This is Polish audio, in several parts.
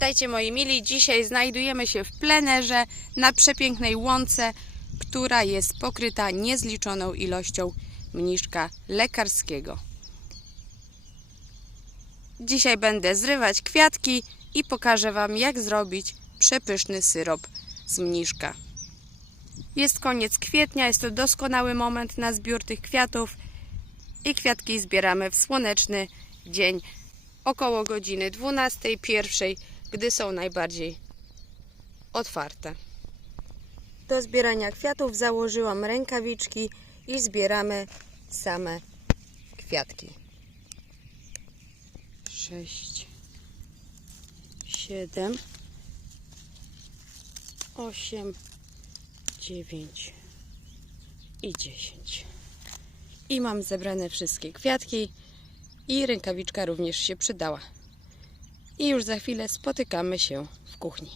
Witajcie moi mili. Dzisiaj znajdujemy się w plenerze na przepięknej łące, która jest pokryta niezliczoną ilością mniszka lekarskiego. Dzisiaj będę zrywać kwiatki i pokażę Wam jak zrobić przepyszny syrop z mniszka. Jest koniec kwietnia, jest to doskonały moment na zbiór tych kwiatów i kwiatki zbieramy w słoneczny dzień około godziny 12, pierwszej, gdy są najbardziej otwarte. Do zbierania kwiatów założyłam rękawiczki i zbieramy same kwiatki. 6 7 8 9 i 10. I mam zebrane wszystkie kwiatki i rękawiczka również się przydała. I już za chwilę spotykamy się w kuchni.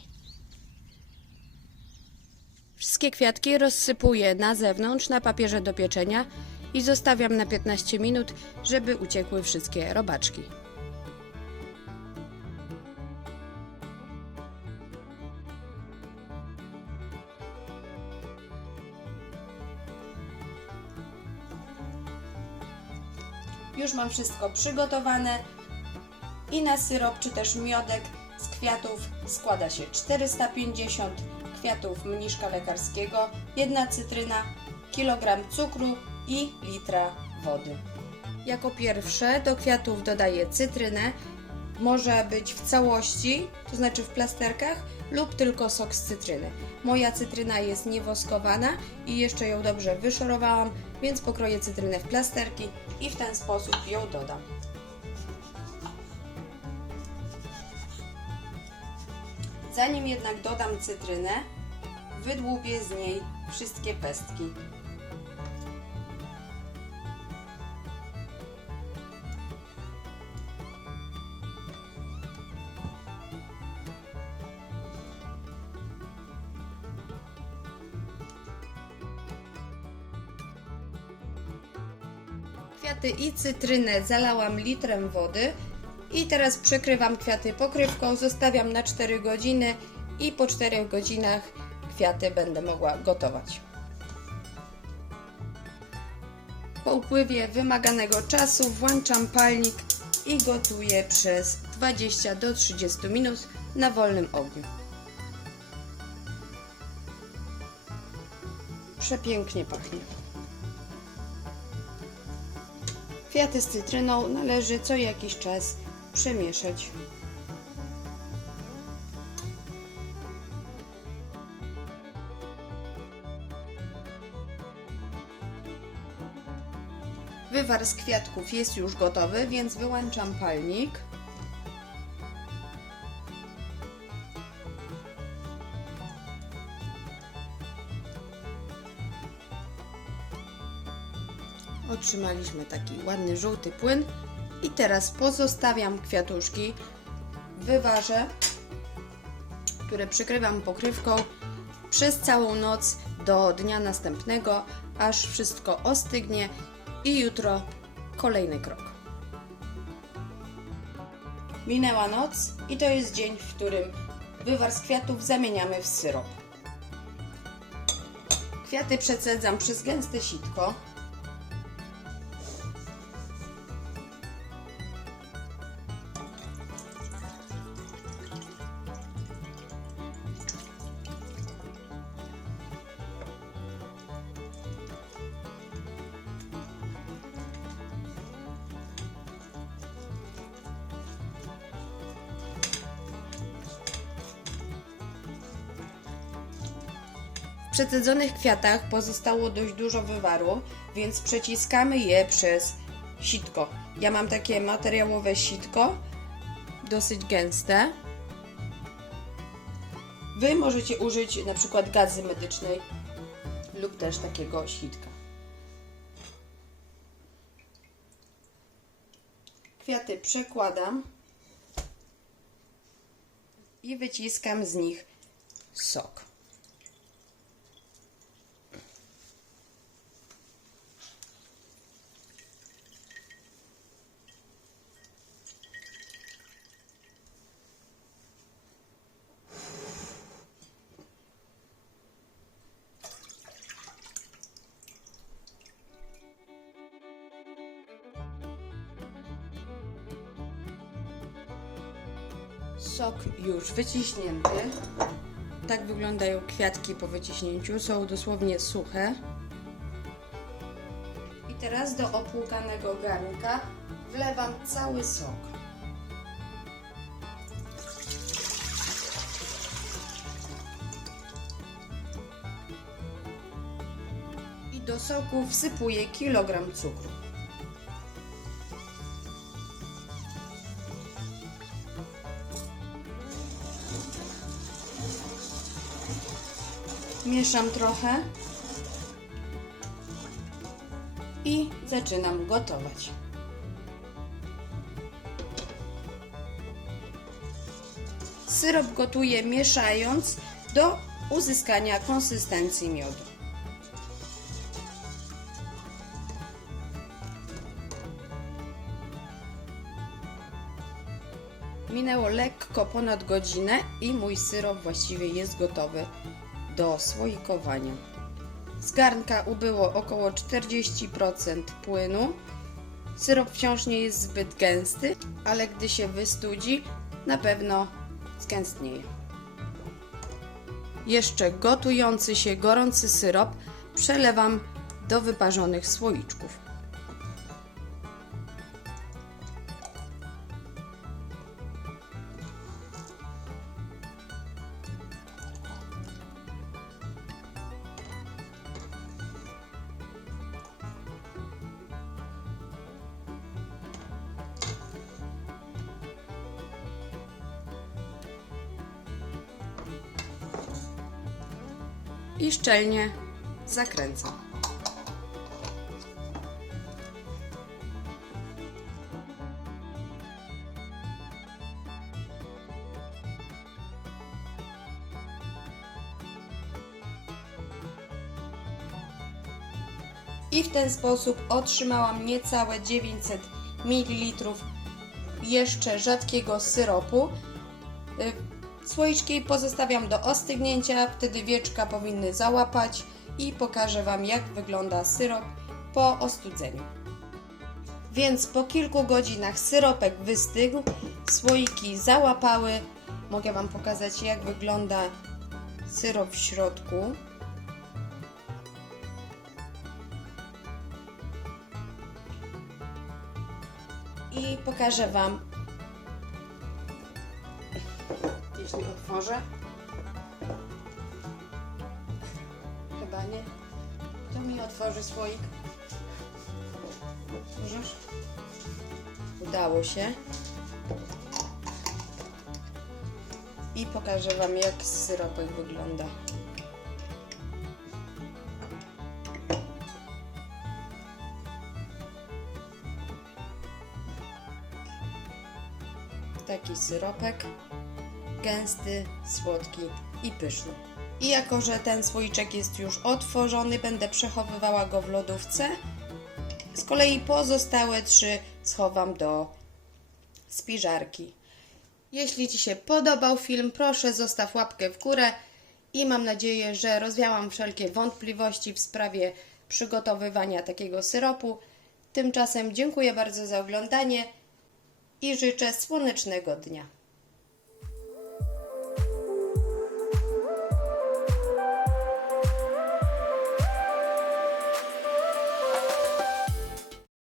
Wszystkie kwiatki rozsypuję na zewnątrz na papierze do pieczenia i zostawiam na 15 minut, żeby uciekły wszystkie robaczki. Już mam wszystko przygotowane i na syrop czy też miodek z kwiatów składa się 450 kwiatów mniszka lekarskiego, jedna cytryna, kilogram cukru i litra wody. Jako pierwsze do kwiatów dodaję cytrynę. Może być w całości, to znaczy w plasterkach, lub tylko sok z cytryny. Moja cytryna jest niewoskowana i jeszcze ją dobrze wyszorowałam, więc pokroję cytrynę w plasterki i w ten sposób ją dodam. Zanim jednak dodam cytrynę, wydłubię z niej wszystkie pestki. Kwiaty i cytrynę zalałam litrem wody i teraz przykrywam kwiaty pokrywką, zostawiam na 4 godziny i po 4 godzinach kwiaty będę mogła gotować. Po upływie wymaganego czasu włączam palnik i gotuję przez 20 do 30 minut na wolnym ogniu. Przepięknie pachnie. Kwiaty z cytryną należy co jakiś czas przemieszać. Wywar z kwiatków jest już gotowy, więc wyłączam palnik. Otrzymaliśmy taki ładny żółty płyn i teraz pozostawiam kwiatuszki w wywarze, które przykrywam pokrywką przez całą noc do dnia następnego, aż wszystko ostygnie i jutro kolejny krok. Minęła noc i to jest dzień, w którym wywar z kwiatów zamieniamy w syrop. Kwiaty przecedzam przez gęste sitko. W przecedzonych kwiatach pozostało dość dużo wywaru, więc przeciskamy je przez sitko. Ja mam takie materiałowe sitko, dosyć gęste. Wy możecie użyć na przykład gazy medycznej lub też takiego sitka. Kwiaty przekładam i wyciskam z nich sok. Sok już wyciśnięty. Tak wyglądają kwiatki po wyciśnięciu. Są dosłownie suche. I teraz do opłukanego garnka wlewam cały sok. I do soku wsypuję kilogram cukru. Mieszam trochę i zaczynam gotować. Syrop gotuję mieszając do uzyskania konsystencji miodu. Minęło lekko ponad godzinę i mój syrop właściwie jest gotowy do słoikowania. Z garnka ubyło około 40% płynu. Syrop wciąż nie jest zbyt gęsty, ale gdy się wystudzi, na pewno zgęstnieje. Jeszcze gotujący się gorący syrop przelewam do wyparzonych słoiczków. I szczelnie zakręcam. I w ten sposób otrzymałam niecałe 900 ml jeszcze rzadkiego syropu. Słoiczki pozostawiam do ostygnięcia, wtedy wieczka powinny załapać i pokażę Wam jak wygląda syrop po ostudzeniu. Więc po kilku godzinach syropek wystygł, słoiki załapały. Mogę Wam pokazać jak wygląda syrop w środku. I pokażę Wam jeśli otworzę. Chyba nie. To mi otworzy słoik. Możesz? Udało się. I pokażę Wam, jak syropek wygląda. Taki syropek gęsty, słodki i pyszny. I jako, że ten słoiczek jest już otworzony, będę przechowywała go w lodówce. Z kolei pozostałe trzy schowam do spiżarki. Jeśli Ci się podobał film, proszę zostaw łapkę w górę i mam nadzieję, że rozwiałam wszelkie wątpliwości w sprawie przygotowywania takiego syropu. Tymczasem dziękuję bardzo za oglądanie i życzę słonecznego dnia.